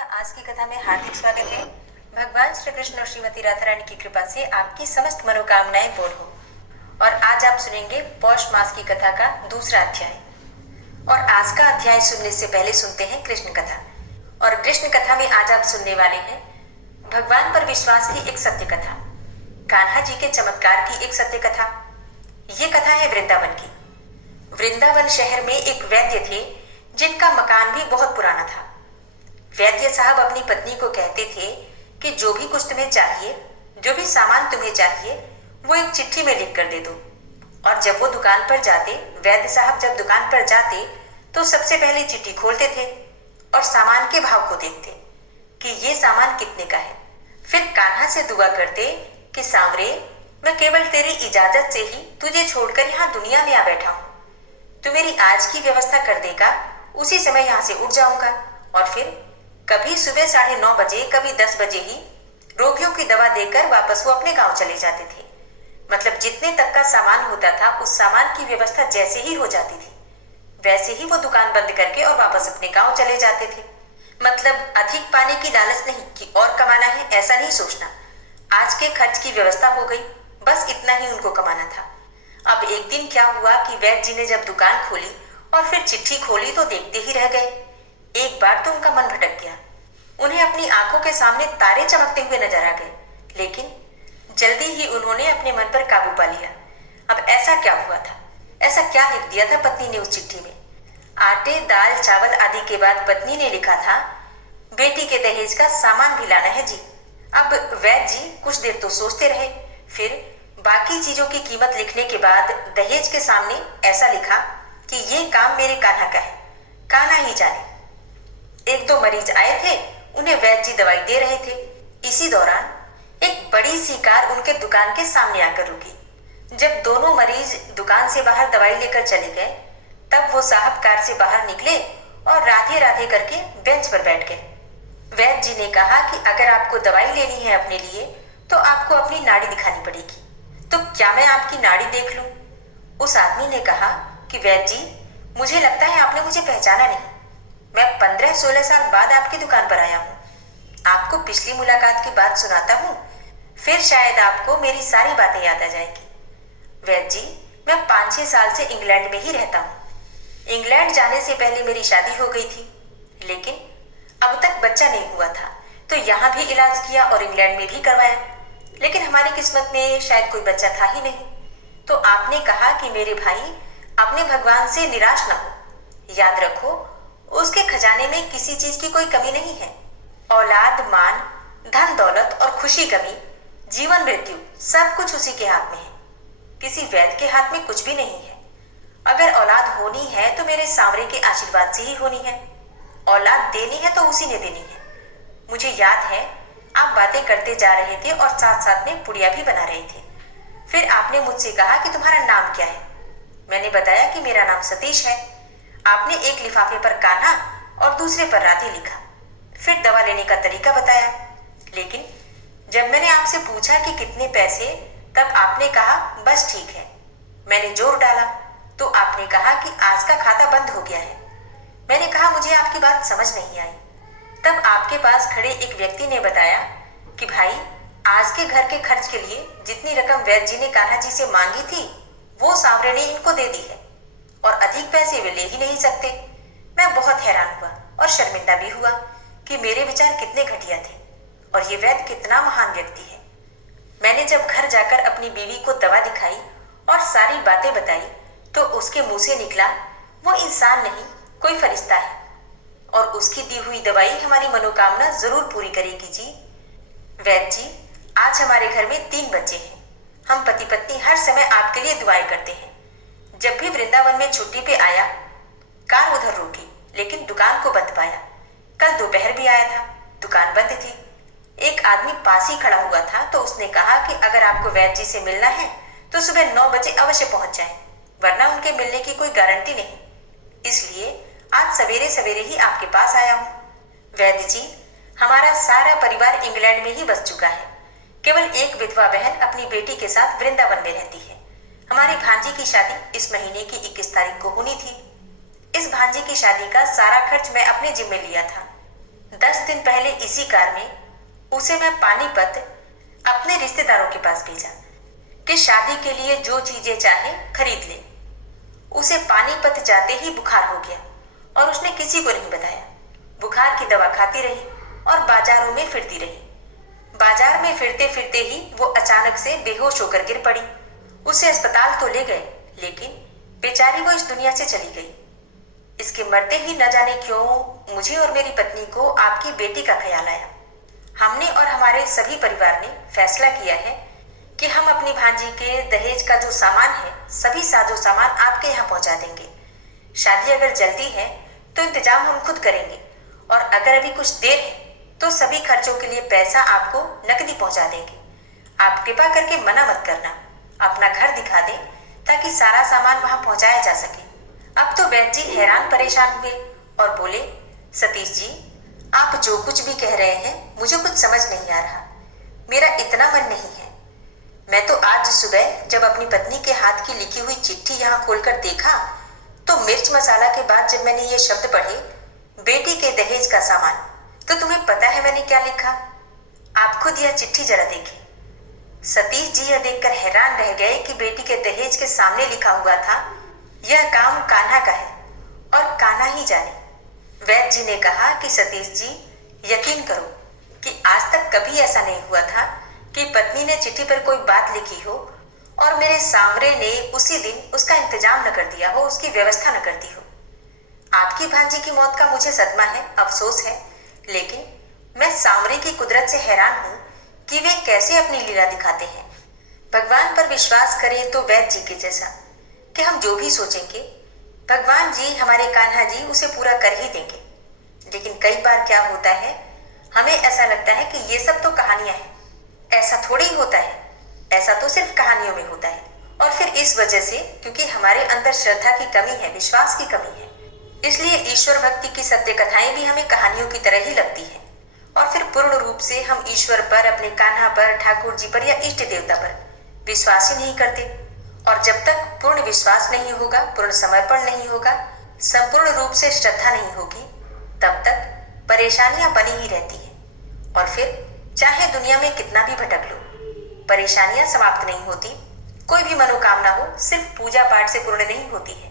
का आज की कथा में हार्दिक स्वागत है। भगवान श्री कृष्ण और श्रीमती राधा रानी की कृपा से आपकी समस्त मनोकामनाएं पूर्ण हो। और आज आप सुनेंगे पौष मास की कथा का दूसरा अध्याय। और आज का अध्याय सुनने से पहले सुनते हैं कृष्ण कथा। और कृष्ण कथा में आज आप सुनने वाले हैं भगवान पर विश्वास की एक सत्य कथा, कान्हा जी के चमत्कार की एक सत्य कथा। ये कथा है वृंदावन की। वृंदावन शहर में एक वैद्य थे जिनका मकान भी बहुत पुराना था। वैद्य साहब अपनी पत्नी को कहते थे कि जो भी कुछ तुम्हें चाहिए, जो भी सामान तुम्हें चाहिए, वो एक चिट्ठी में लिख कर दे दो। और जब वो दुकान पर जाते, वैद्य साहब जब दुकान पर जाते तो सबसे पहले चिट्ठी खोलते थे और सामान के भाव को देखते कि ये सामान कितने का है। फिर कान्हा से दुआ करते कि सांवरे, मैं केवल तेरी इजाजत से ही तुझे छोड़कर यहाँ दुनिया में आ बैठा हूँ। तू मेरी आज की व्यवस्था कर देगा, उसी समय यहाँ से उठ जाऊंगा। और फिर कभी सुबह 9:30 बजे, कभी 10 बजे ही रोगियों की दवा देकर वापस वो अपने गांव चले जाते थे। मतलब जितने तक का सामान होता था, उस सामान की व्यवस्था जैसे ही हो जाती थी, वैसे ही वो दुकान बंद करके और वापस अपने गांव चले जाते थे। मतलब अधिक पाने की लालच नहीं कि और कमाना है, ऐसा नहीं सोचना। आज के खर्च की व्यवस्था हो गई, बस इतना ही उनको कमाना था। अब एक दिन क्या हुआ कि वैद्य जी ने जब दुकान खोली और फिर चिट्ठी खोली तो देखते ही रह गए। एक बार तो उनका मन भटक गया। उन्हें अपनी आंखों के सामने तारे चमकते हुए नजर आ गए, लेकिन जल्दी ही उन्होंने अपने मन पर काबू पा लिया। अब ऐसा क्या हुआ था, ऐसा क्या लिख दिया था पत्नी ने उस चिट्ठी में? आटे, दाल, चावल आदि के बाद पत्नी ने लिखा था, बेटी के दहेज का सामान भी लाना है जी। अब वैद्य जी कुछ देर तो सोचते रहे, फिर बाकी चीजों की कीमत लिखने के बाद दहेज के सामने ऐसा लिखा कि ये काम मेरे कान्हा का है, कान्हा ही जाने। एक दो मरीज आए थे, उन्हें वैद्य जी दवाई दे रहे थे। इसी दौरान एक बड़ी सी कार उनके दुकान के सामने आकर रुकी। जब दोनों मरीज दुकान से बाहर दवाई लेकर चले गए, तब वो साहब कार से बाहर निकले और राधे राधे करके बेंच पर बैठ गए। वैद्य जी ने कहा कि अगर आपको दवाई लेनी है अपने लिए तो आपको अपनी नाड़ी दिखानी पड़ेगी। तो क्या मैं आपकी नाड़ी देख लूं? उस आदमी ने कहा कि वैद्य जी, मुझे लगता है आपने मुझे पहचाना नहीं। मैं 15-16 साल बाद आपकी दुकान पर आया हूँ। आपको पिछली मुलाकात की बात सुनाता हूँ, फिर शायद आपको मेरी सारी बातें याद आ जाएगी। वैद्य जी, मैं 5-6 साल से इंग्लैंड में ही रहता हूँ। इंग्लैंड जाने से पहले मेरी शादी हो गई थी, लेकिन अब तक बच्चा नहीं हुआ था, तो यहाँ भी इलाज किया और इंग्लैंड में भी करवाया, लेकिन हमारी किस्मत में शायद कोई बच्चा था ही नहीं। तो आपने कहा कि मेरे भाई अपने भगवान से निराश न हो। याद रखो, उसके खजाने में किसी चीज की कोई कमी नहीं है। औलाद, मान, धन दौलत और खुशी गमी, जीवन मृत्यु, सब कुछ उसी के हाथ में है। किसी वैद्य के हाथ में कुछ भी नहीं है। अगर औलाद होनी है तो मेरे सांवरे के आशीर्वाद से ही होनी है। औलाद देनी है तो उसी ने देनी है। मुझे याद है आप बातें करते जा रहे थे और साथ साथ में पुड़िया भी बना रहे थे। फिर आपने मुझसे कहा कि तुम्हारा नाम क्या है। मैंने बताया कि मेरा नाम सतीश है। आपने एक लिफाफे पर कान्हा और दूसरे पर राधे लिखा। फिर दवा लेने का तरीका बताया, लेकिन जब मैंने आपसे पूछा कि कितने पैसे, तब आपने कहा बस ठीक है। मैंने जोर डाला तो आपने कहा कि आज का खाता बंद हो गया है। मैंने कहा मुझे आपकी बात समझ नहीं आई। तब आपके पास खड़े एक व्यक्ति ने बताया कि भाई, आज के घर के खर्च के लिए जितनी रकम वैद्य जी ने कान्हा जी से मांगी थी, वो सांवरे ने इनको दे दी है और अधिक पैसे वे ले ही नहीं सकते। मैं बहुत हैरान हुआ और शर्मिंदा भी हुआ कि मेरे विचार कितने घटिया थे और ये वैद्य कितना महान व्यक्ति है। मैंने जब घर जाकर अपनी बीवी को दवा दिखाई और सारी बातें बताई तो उसके मुंह से निकला, वो इंसान नहीं, कोई फरिश्ता है और उसकी दी हुई दवाई हमारी मनोकामना जरूर पूरी करेगी जी। वैद्य जी, आज हमारे घर में 3 बच्चे हैं। हम पति पत्नी हर समय आपके लिए दुआएं करते हैं। जब भी वृंदावन में छुट्टी पे आया, कार उधर रोकी, लेकिन दुकान को बंद पाया। कल दोपहर भी आया था, दुकान बंद थी। एक आदमी पास ही खड़ा हुआ था तो उसने कहा कि अगर आपको वैद्य जी से मिलना है तो सुबह 9 बजे अवश्य पहुंच जाएं, वरना उनके मिलने की कोई गारंटी नहीं। इसलिए आज सवेरे सवेरे ही आपके पास आया हूँ। वैद्य जी, हमारा सारा परिवार इंग्लैंड में ही बस चुका है। केवल एक विधवा बहन अपनी बेटी के साथ वृंदावन में रहती है। हमारी भांजी की शादी इस महीने की 21 तारीख को होनी थी। इस भांजी की शादी का सारा खर्च मैं अपने जिम्मे लिया था। 10 दिन पहले इसी कार में उसे मैं पानीपत अपने रिश्तेदारों के पास भेजा कि शादी के लिए जो चीजें चाहे खरीद ले। उसे पानीपत जाते ही बुखार हो गया और उसने किसी को नहीं बताया। बुखार की दवा खाती रही और बाजारों में फिरती रही। बाजार में फिरते फिरते ही वो अचानक से बेहोश होकर गिर पड़ी। उसे अस्पताल तो ले गए, लेकिन बेचारी वो इस दुनिया से चली गई। इसके मरते ही न जाने क्यों मुझे और मेरी पत्नी को आपकी बेटी का ख्याल आया। हमने और हमारे सभी परिवार ने फैसला किया है कि हम अपनी भांजी के दहेज का जो सामान है, सभी साजो सामान आपके यहाँ पहुंचा देंगे। शादी अगर जल्दी है तो इंतजाम हम खुद करेंगे, और अगर अभी कुछ देर है तो सभी खर्चों के लिए पैसा आपको नकदी पहुंचा देंगे। आप कृपा करके मना मत करना, अपना घर दिखा दें ताकि सारा सामान वहां पहुंचाया जा सके। अब तो वैद्य जी हैरान परेशान हुए और बोले, सतीश जी, आप जो कुछ भी कह रहे हैं मुझे कुछ समझ नहीं आ रहा। मेरा इतना मन नहीं है। मैं तो आज सुबह जब अपनी पत्नी के हाथ की लिखी हुई चिट्ठी यहाँ खोलकर देखा तो मिर्च मसाला के बाद जब मैंने ये शब्द पढ़े, बेटी के दहेज का सामान, तो तुम्हें पता है मैंने क्या लिखा? आप खुद यह चिट्ठी जरा देखिए। सतीश जी यह देखकर हैरान रह गए कि बेटी के दहेज के सामने लिखा हुआ था, यह काम कान्हा का है और कान्हा ही जाने। वैद्य जी ने कहा कि सतीश जी, यकीन करो कि आज तक कभी ऐसा नहीं हुआ था कि पत्नी ने चिट्ठी पर कोई बात लिखी हो और मेरे सांवरे ने उसी दिन उसका इंतजाम न कर दिया हो, उसकी व्यवस्था न कर दी हो। आपकी भांजी की मौत का मुझे सदमा है, अफसोस है, लेकिन मैं सांवरे की कुदरत से हैरान हूं कि वे कैसे अपनी लीला दिखाते हैं। भगवान पर विश्वास करें तो वैद्य जी के जैसा कि हम जो भी सोचेंगे भगवान जी, हमारे कान्हा जी उसे पूरा कर ही देंगे। लेकिन कई बार क्या होता है, हमें ऐसा लगता है कि ये सब तो कहानियां हैं। ऐसा थोड़ी होता है, ऐसा तो सिर्फ कहानियों में होता है। और फिर इस वजह से, क्योंकि हमारे अंदर श्रद्धा की कमी है, विश्वास की कमी है, इसलिए ईश्वर भक्ति की सत्य कथाएं भी हमें कहानियों की तरह ही लगती है। और फिर पूर्ण रूप से हम ईश्वर पर, अपने कान्हा पर, ठाकुर जी पर या इष्ट देवता पर विश्वास ही नहीं करते। और जब तक पूर्ण विश्वास नहीं होगा, पूर्ण समर्पण नहीं होगा, संपूर्ण रूप से श्रद्धा नहीं होगी, तब तक परेशानियां बनी ही रहती हैं। और फिर चाहे दुनिया में कितना भी भटक लो, परेशानियां समाप्त नहीं होती। कोई भी मनोकामना हो सिर्फ पूजा पाठ से पूर्ण नहीं होती है।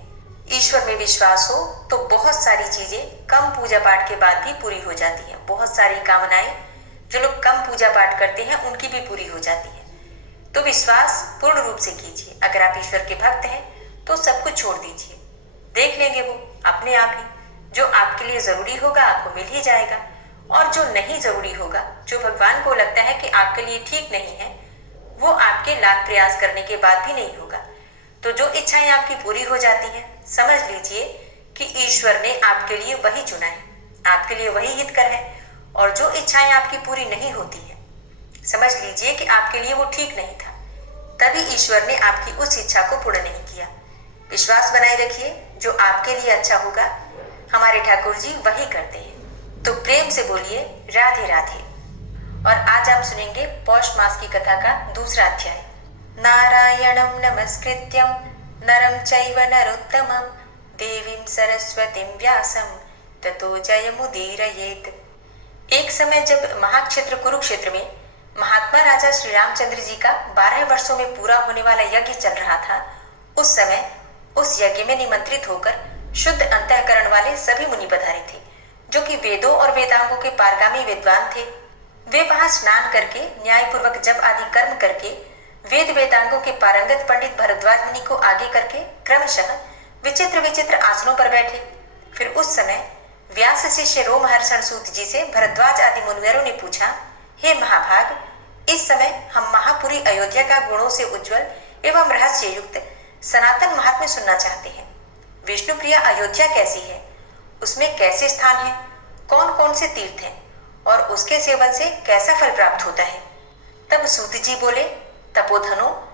ईश्वर में विश्वास हो तो बहुत सारी चीजें कम पूजा पाठ के बाद भी पूरी हो जाती हैं। बहुत सारी कामनाएं जो लोग कम पूजा पाठ करते हैं उनकी भी पूरी हो जाती हैं। तो विश्वास पूर्ण रूप से कीजिए। अगर आप ईश्वर के भक्त हैं तो सब कुछ छोड़ दीजिए, देख लेंगे वो अपने आप ही। जो आपके लिए जरूरी होगा आपको मिल ही जाएगा, और जो नहीं जरूरी होगा, जो भगवान को लगता है कि आपके लिए ठीक नहीं है, वो आपके लाख प्रयास करने के बाद भी नहीं होगा। तो जो इच्छाएं आपकी पूरी हो जाती हैं, समझ लीजिए कि ईश्वर ने आपके लिए वही चुना है, आपके लिए वही हितकर है। और जो इच्छाएं आपकी पूरी नहीं होती हैं, समझ लीजिए कि आपके लिए वो ठीक नहीं था, तभी ईश्वर ने आपकी उस इच्छा को पूर्ण नहीं किया। विश्वास बनाए रखिए, जो आपके लिए अच्छा होगा हमारे ठाकुर जी वही करते हैं। तो प्रेम से बोलिए राधे राधे। और आज आप सुनेंगे पौष मास की कथा का दूसरा अध्याय। नारायणं नमस्कृत्यं नरं चैव नरोत्तमं देवीं सरस्वतीं व्यासं ततो जयमुदीरयेत्। एक समय जब महाक्षेत्र कुरुक्षेत्र में महात्मा राजा श्री रामचंद्र जी का 12 वर्षों में पूरा होने वाला यज्ञ चल रहा था, उस समय उस यज्ञ में निमंत्रित होकर शुद्ध अंतःकरण वाले सभी मुनि पधारे थे, जो कि वेदों और वेदांगों के पारगामी विद्वान थे। वे वहां स्नान करके, न्यायपूर्वक जप आदि कर्म करके, वेद वेदांगों के पारंगत पंडित भरद्वाज मुनि को आगे करके क्रमशः विचित्र विचित्र आसनों पर बैठे। फिर उस समय व्यास शिष्य रोमहर्षण सूत जी से भरद्वाज आदि मुनिवरों ने पूछा, हे महाभाग, इस समय हम महापुरी अयोध्या का गुणों से उज्ज्वल एवं रहस्य युक्त सनातन महात्म्य सुनना चाहते हैं। विष्णु प्रिया अयोध्या कैसी है, उसमें कैसे स्थान है, कौन कौन से तीर्थ हैं और उसके सेवन से कैसा फल प्राप्त होता है। तब सूत जी बोले, तपोधनो,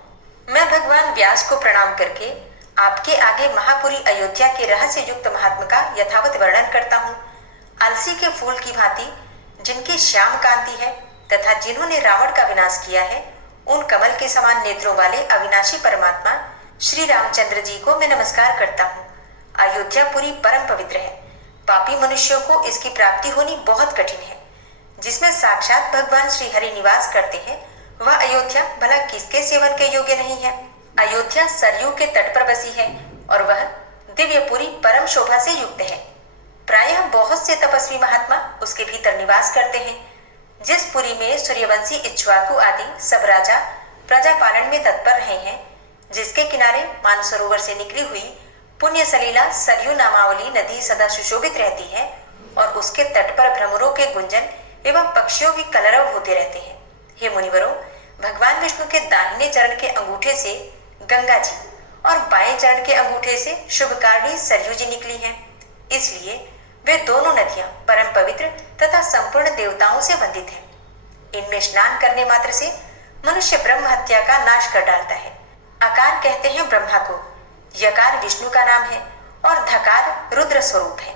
मैं भगवान व्यास को प्रणाम करके आपके आगे महापुरी अयोध्या के रहस्य युक्त महात्म का यथावत वर्णन करता हूँ। अलसी के फूल की भांति जिनकी श्याम कांति है तथा जिन्होंने रावण का विनाश किया है, उन कमल के समान नेत्रों वाले अविनाशी परमात्मा श्री रामचंद्र जी को मैं नमस्कार करता हूँ। अयोध्यापुरी परम पवित्र है, पापी मनुष्यों को इसकी प्राप्ति होनी बहुत कठिन है। जिसमें साक्षात भगवान श्री हरि निवास करते हैं, वह अयोध्या भला किसके सेवन के योग्य नहीं है। अयोध्या सरयू के तट पर बसी है और वह दिव्यपुरी परम शोभा से युक्त है। प्रायः बहुत से तपस्वी महात्मा उसके भीतर निवास करते हैं। जिस पुरी में सूर्यवंशी इक्ष्वाकु आदि सब राजा प्रजा पालन में तत्पर रहे हैं, जिसके किनारे मानसरोवर से निकली हुई पुण्य सलीला सरयू नामावली नदी सदा सुशोभित रहती है और उसके तट पर भ्रमरों के गुंजन एवं पक्षियों की कलरव होते रहते हैं। हे मुनिवरों, भगवान विष्णु के दाहिने चरण के अंगूठे से गंगा जी और बाएं चरण के अंगूठे से शुभकारिणी सरयू जी निकली हैं। इसलिए वे दोनों नदियां परम पवित्र तथा संपूर्ण देवताओं से वंदित हैं। इनमें स्नान करने मात्र से मनुष्य ब्रह्म हत्या का नाश कर डालता है। अकार कहते हैं ब्रह्मा को, यकार विष्णु का नाम है और धकार रुद्र स्वरूप है।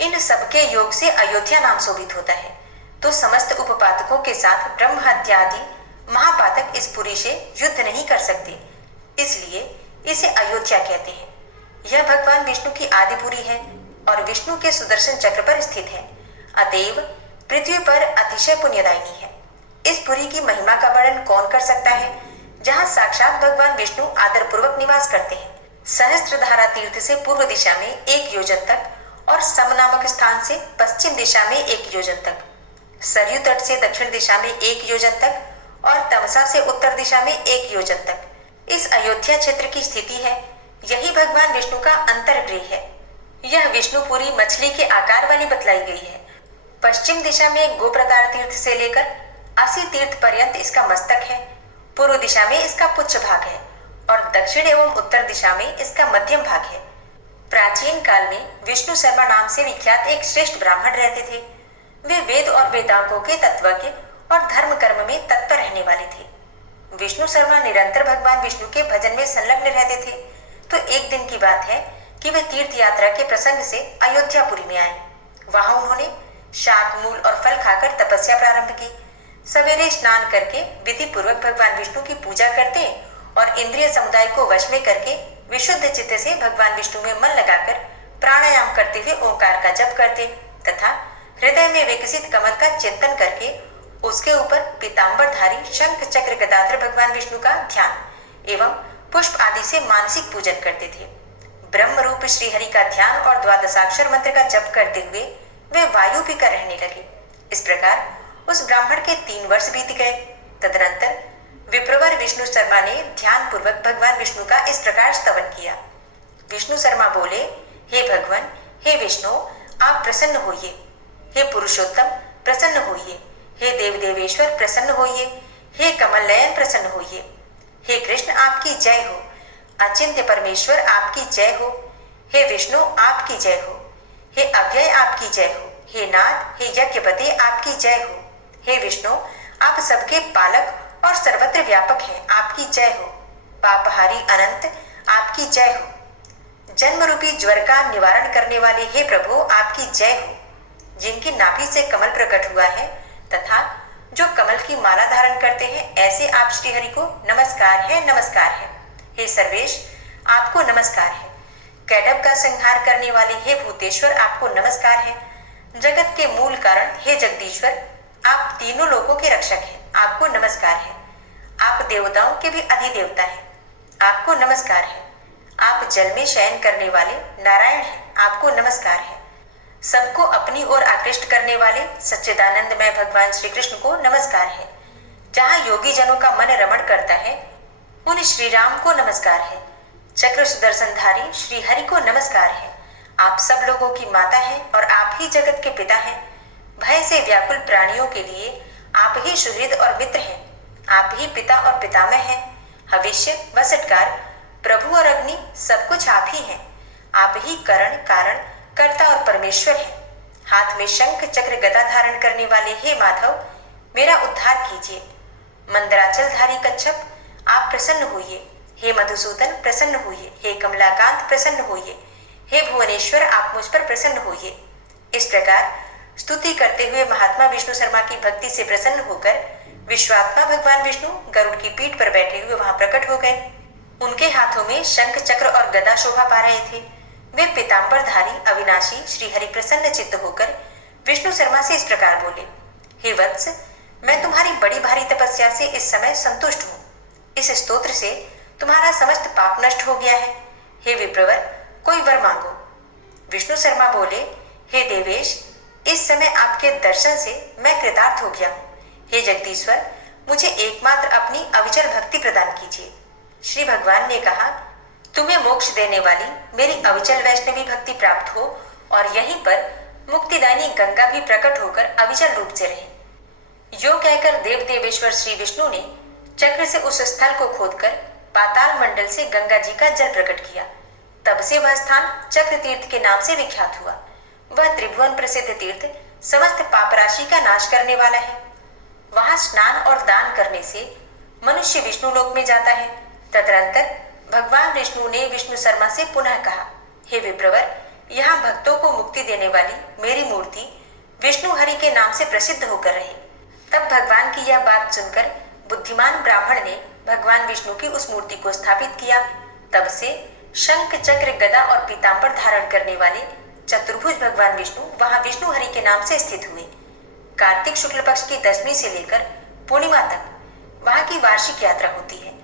इन सबके योग से अयोध्या नाम शोभित होता है। तो समस्त उपपातकों के साथ ब्रह्म हत्या आदि महापातक इस पुरी से युद्ध नहीं कर सकते, इसलिए इसे अयोध्या कहते हैं। यह भगवान विष्णु की आदिपुरी है और विष्णु के सुदर्शन चक्र पर स्थित है, अतएव पृथ्वी पर अतिशय पुण्यदायिनी है। इस पुरी की महिमा का वर्णन कौन कर सकता है, जहाँ साक्षात भगवान विष्णु आदर पूर्वक निवास करते हैं। सहस्त्रधारा तीर्थ से पूर्व दिशा में 1 योजन तक और सम नामक स्थान से पश्चिम दिशा में 1 योजन तक, सरयू तट से दक्षिण दिशा में 1 योजन तक और तमसा से उत्तर दिशा में 1 योजन तक इस अयोध्या क्षेत्र की स्थिति है। यही भगवान विष्णु का अंतर्गृह है। यह विष्णुपुरी मछली के आकार वाली बतलाई गई है। पश्चिम दिशा में गोप्रतार तीर्थ से लेकर 80 तीर्थ पर्यंत इसका मस्तक है। पूर्व दिशा में इसका पुच्छ भाग है और दक्षिण एवं उत्तर दिशा में इसका मध्यम भाग है। प्राचीन काल में विष्णु शर्मा नाम से विख्यात एक श्रेष्ठ ब्राह्मण रहते थे। वे वेद और वेदांगों के तत्वज्ञ और धर्म कर्म में तत्पर रहने वाले थे। विष्णु शर्मा निरंतर भगवान विष्णु के भजन में संलग्न रहते थे। तो एक दिन की बात है कि वे तीर्थ यात्रा के प्रसंग से अयोध्यापुरी में आए। वहां उन्होंने शाक, मूल और फल खाकर तपस्या प्रारंभ की। सवेरे स्नान करके विधि पूर्वक भगवान विष्णु की पूजा करते और इंद्रिय समुदाय को वश में करके विशुद्ध चित्त से भगवान विष्णु में मन लगाकर प्राणायाम करते हुए ओंकार का जप करते तथा हृदय में विकसित कमल का चिंतन करके उसके ऊपर पीताम्बरधारी शंख चक्र गदाधर भगवान विष्णु का ध्यान एवं पुष्प आदि से मानसिक पूजन करते थे। ब्रह्म रूप श्रीहरि का ध्यान और द्वादशाक्षर मंत्र का जप करते हुए वे वायु पीकर रहने लगे। इस प्रकार उस ब्राह्मण के 3 वर्ष बीत गए। तदनंतर विप्रवर विष्णु शर्मा ने ध्यान पूर्वक भगवान विष्णु का इस प्रकार स्तवन किया। विष्णु शर्मा बोले, हे भगवान, हे विष्णु, आप प्रसन्न होइए। हे पुरुषोत्तम, प्रसन्न होइए। हे देव देवेश्वर, प्रसन्न होइए। हे कमल नयन, प्रसन्न होइए। हे कृष्ण, आपकी जय हो। अचिंत्य परमेश्वर, आपकी जय हो। हे विष्णु, आपकी जय हो। हे अव्यय, आपकी जय हो। हे नाथ, हे यज्ञपति, आपकी जय हो। हे विष्णु, आप सबके पालक और सर्वत्र व्यापक हैं, आपकी जय हो। पापहारी अनंत, आपकी जय हो। जन्म रूपी ज्वर का निवारण करने वाले हे प्रभु, आपकी जय हो। जिनकी नाभि से कमल प्रकट हुआ है तथा जो कमल की माला धारण करते हैं, ऐसे आप श्रीहरि को नमस्कार है, नमस्कार है। हे सर्वेश, आपको नमस्कार है। कैटभ का संहार करने वाले हे भूतेश्वर, आपको नमस्कार है। जगत के मूल कारण हे जगदीश्वर, आप तीनों लोकों के रक्षक हैं, आपको नमस्कार है। आप देवताओं के भी अधिदेवता हैं, आपको नमस्कार है। आप जल में शयन करने वाले नारायण हैं, आपको नमस्कार है। सबको अपनी ओर आकृष्ट करने वाले सच्चिदानंदमय भगवान श्री कृष्ण को नमस्कार है। जहाँ योगी जनों का मन रमण करता है, उन श्री राम को नमस्कार है। चक्र सुदर्शनधारी श्री हरि को नमस्कार है। आप सब लोगों की माता हैं और आप ही जगत के पिता हैं। भय से व्याकुल प्राणियों के लिए आप ही सुहृद और मित्र हैं। आप ही पिता और पितामह हैं। भविष्य व सत्कार, प्रभु और अग्नि, सब कुछ आप ही हैं। आप ही करण, कारण, कर्ता और परमेश्वर है। हाथ में शंख चक्र गदा धारण करने वाले हे माधव, मेरा उद्धार कीजिए। मंदराचलधारी कच्छप, आप प्रसन्न होइए। हे मधुसूदन, प्रसन्न होइए। हे कमलाकांत, प्रसन्न होइए। हे भुवनेश्वर, आप मुझ पर प्रसन्न होइए। इस प्रकार स्तुति करते हुए महात्मा विष्णु शर्मा की भक्ति से प्रसन्न होकर विश्वात्मा भगवान विष्णु गरुड़ की पीठ पर बैठे हुए वहां प्रकट हो गए। उनके हाथों में शंख चक्र और गदा शोभा पा रहे थे। वे पीतांबरधारी अविनाशी श्री हरि प्रसन्न चित्त होकर विष्णु शर्मा से इस प्रकार बोले, हे वत्स, मैं तुम्हारी बड़ी भारी तपस्या से इस समय संतुष्ट हूँ। इस स्तोत्र से तुम्हारा समस्त पाप नष्ट हो गया है। हे विप्रवर, कोई वर मांगो। विष्णु शर्मा बोले, हे देवेश, इस समय आपके दर्शन से मैं कृतार्थ हो गया हूँ। हे जगदीश्वर, मुझे एकमात्र अपनी अविचल भक्ति प्रदान कीजिए। श्री भगवान ने कहा, तुम्हें मोक्ष देने वाली मेरी अविचल वैष्णवी भक्ति प्राप्त हो और यहीं पर मुक्तिदानी गंगा भी प्रकट होकर अविचल रूप से रहे। यो कहकर देव देवेश्वर श्री विष्णु ने चक्र से उस स्थल को खोदकर पाताल मंडल से गंगा जी का जल प्रकट किया। तब से वह स्थान चक्र तीर्थ के नाम से विख्यात हुआ। वह त्रिभुवन प्रसिद्ध तीर्थ समस्त पाप राशि का नाश करने वाला है। वहां स्नान और दान करने से मनुष्य विष्णु लोक में जाता है। तदनंतर भगवान विष्णु ने विष्णु शर्मा से पुनः कहा, हे विप्रवर, यहाँ भक्तों को मुक्ति देने वाली मेरी मूर्ति विष्णु हरि के नाम से प्रसिद्ध होकर रहे। तब भगवान की यह बात सुनकर बुद्धिमान ब्राह्मण ने भगवान विष्णु की उस मूर्ति को स्थापित किया। तब से शंख, चक्र, गदा और पीतांबर धारण करने वाले चतुर्भुज भगवान विष्णु वहां विष्णु हरि के नाम से स्थित हुए। कार्तिक शुक्ल पक्ष की दशमी से लेकर पूर्णिमा तक वहां की वार्षिक यात्रा होती है।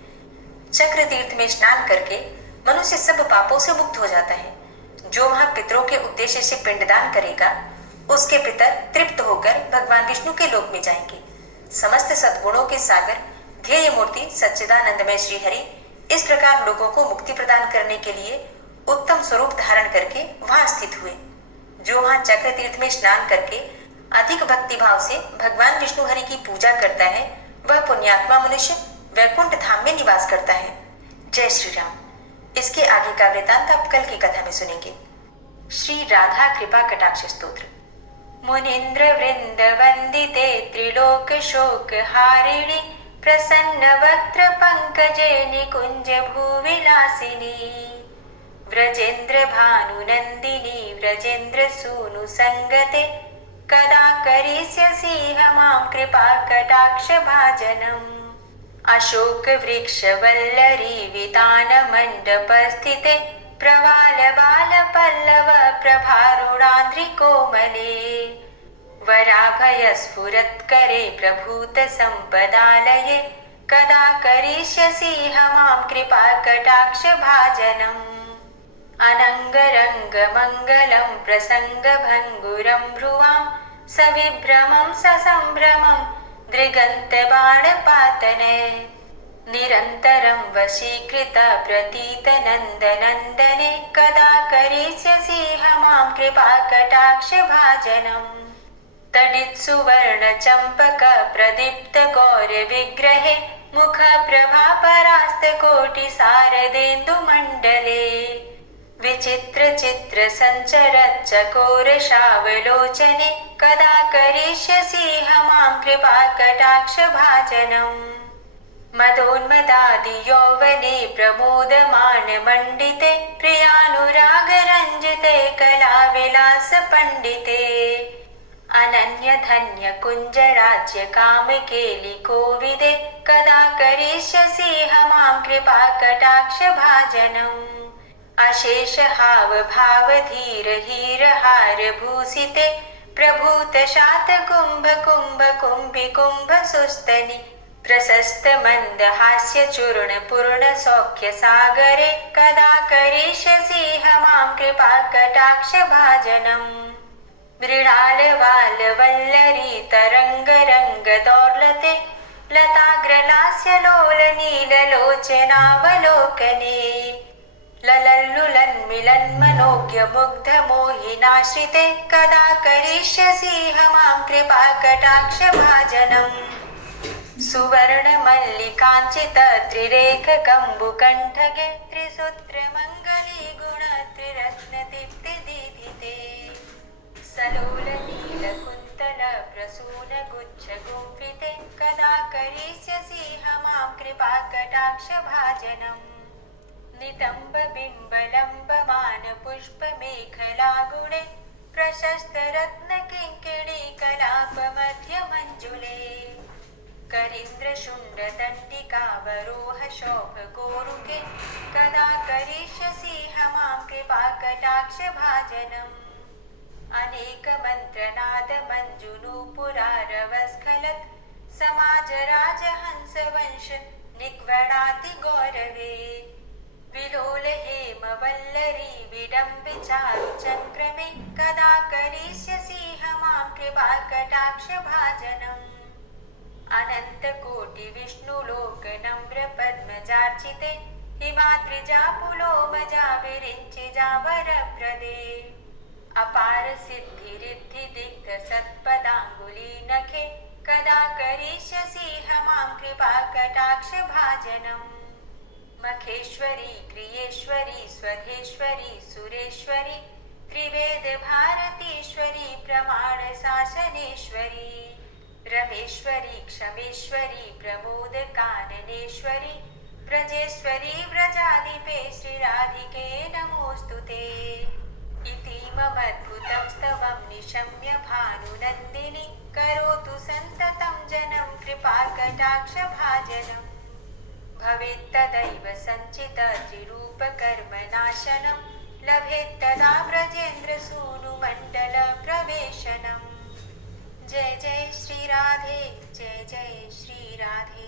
चक्र तीर्थ में स्नान करके मनुष्य सब पापों से मुक्त हो जाता है। जो वहां पितरों के उद्देश्य से पिंडदान करेगा, उसके पितर तृप्त होकर भगवान विष्णु के लोक में जाएंगे। समस्त सद्गुणों के सागर ध्येय मूर्ति सच्चिदानंदमय श्री हरि इस प्रकार लोगों को मुक्ति प्रदान करने के लिए उत्तम स्वरूप धारण करके वहां स्थित हुए। जो वहां चक्र तीर्थ में स्नान करके अधिक भक्ति भाव से भगवान विष्णु हरि की पूजा करता है, वह पुण्यात्मा मनुष्य वैकुंठ धाम में निवास करता है। जय श्री राम। इसके आगे का वृतांत आप कल की कथा में सुनेंगे। श्री राधा कृपा कटाक्ष स्तोत्र। मुनीन्द्र वृंद वंदिते त्रिलोक शोक हारिणी प्रसन्न वक्त्र पंकजे निकुंज भूविलासिनी व्रजेन्द्र भानुनंदिनी व्रजेन्द्र सूनु संगते कदा करिष्यसि मां कृपा कटाक्ष भाजनम्। अशोक वृक्ष वल्लरी वितान मंडप स्थिते प्रवाल बाल पल्लव प्रभारुणाद्रि कोमले वराभय स्फुरत्करे प्रभूत संपदालये कदा करिष्यसि मां कृपा कटाक्ष भाजनम्। अनंगरंग मंगलम प्रसंग भंगुरम भ्रुवां सविभ्रमं ससंभ्रमं दृगंत बाणपातने निरन्तरं वशीकृत प्रतीत नन्दनन्दने कदा करिष्यसि मां कृपा कटाक्ष भाजनम्। तडित् सुवर्ण चंपक प्रदीप्त गौर विग्रहे मुख प्रभा परास्त कोटि शारदेन्दु मंडले विचित्र चित्र संचरत् चकोर शावलोचने कदा करिष्यसि मां कृपा कटाक्ष भाजनम्। मदोन्मदादि यौवने प्रमोदमान मंडिते प्रियानुराग रंजिते कला विलास पंडिते अनन्य धन्य कुंज राज्य काम केलि कोविदे कदा करिष्यसि मां कृपा कटाक्ष भाजनम्। अशेष हाव भाव धीर हीर हार भूषिते प्रभूत शात कुंभ कुंभ कुंभि कुंभ सुस्तनि प्रशस्त मंद हास्य चूर्ण पूर्ण सौख्य सागरे कदा करिष्यसि मां कृपा कटाक्ष भाजनम्। मृणाल वाल वल्लरी तरंग रंग दौर्लते लताग्रलास्य लोल नील लोचनावलोकने ललल्लुलन् मिलन् मनोज्ञ मुग्ध मोहिनाश्रिते कदा करिष्यसि मां कृपा कटाक्ष भाजनम्। सुवर्ण मल्लिकांचित त्रिरेख कंबुकंठगे त्रिसूत्र मंगली गुण त्रिरत्न दीप्ति दीधिते सलोल नील कुंतल प्रसून गुच्छ गुंफिते कदा करिष्यसि मां कृपा कटाक्ष भाजनम्। नितंब बिंबलंब मान पुष्प मेखला गुणे प्रशस्त रत्न किंकिणी कलाप मध्य मंजुले करीन्द्रशुण्डदण्डिकावरोह शोभगोरुके कदा करिष्यसि मां कृपाकटाक्षभाजनम् अनेकमन्त्रनादमञ्जुनूपुरारवस्खलत् समाजराजहंसवंश निग्वणाति गौरवे विलोल हेमवल्लरी विडम्बिचारुचक्रमे कदा करिष्यसि मां कृपाकटाक्षभाजनम् अनन्तकोटिविष्णुलोकनम्रपद्मजार्चिते हिमाद्रिजापुलोमजा विरिञ्चिजावरप्रदे अपार सिद्धिरिद्धिदिग्धसत्पदाङ्गुलीनखे कदा करिष्यसि मां कृपाकटाक्षभाजनम् मखेश्वरी क्रियेश्वरी स्वधेश्वरी सुरेश्वरी त्रिवेदभारतीश्वरी प्रमाणशासनेश्वरी रमेश्वरी क्षमेश्वरी प्रमोदकाननेश्वरी व्रजेश्वरी व्रजाधिपे श्रीराधिके नमोऽस्तु ते इतीममद्भुतं स्तवं निशम्य भानुनन्दिनी करोतु सन्ततं जनं कृपाकटाक्षभाजनम् भवेत्तदैव सञ्चितत्रिरूपकर्मनाशनं लभेत्तदा व्रजेन्द्रसूनुमण्डलप्रवेशनम् जय जय श्री राधे जय जय श्री राधे।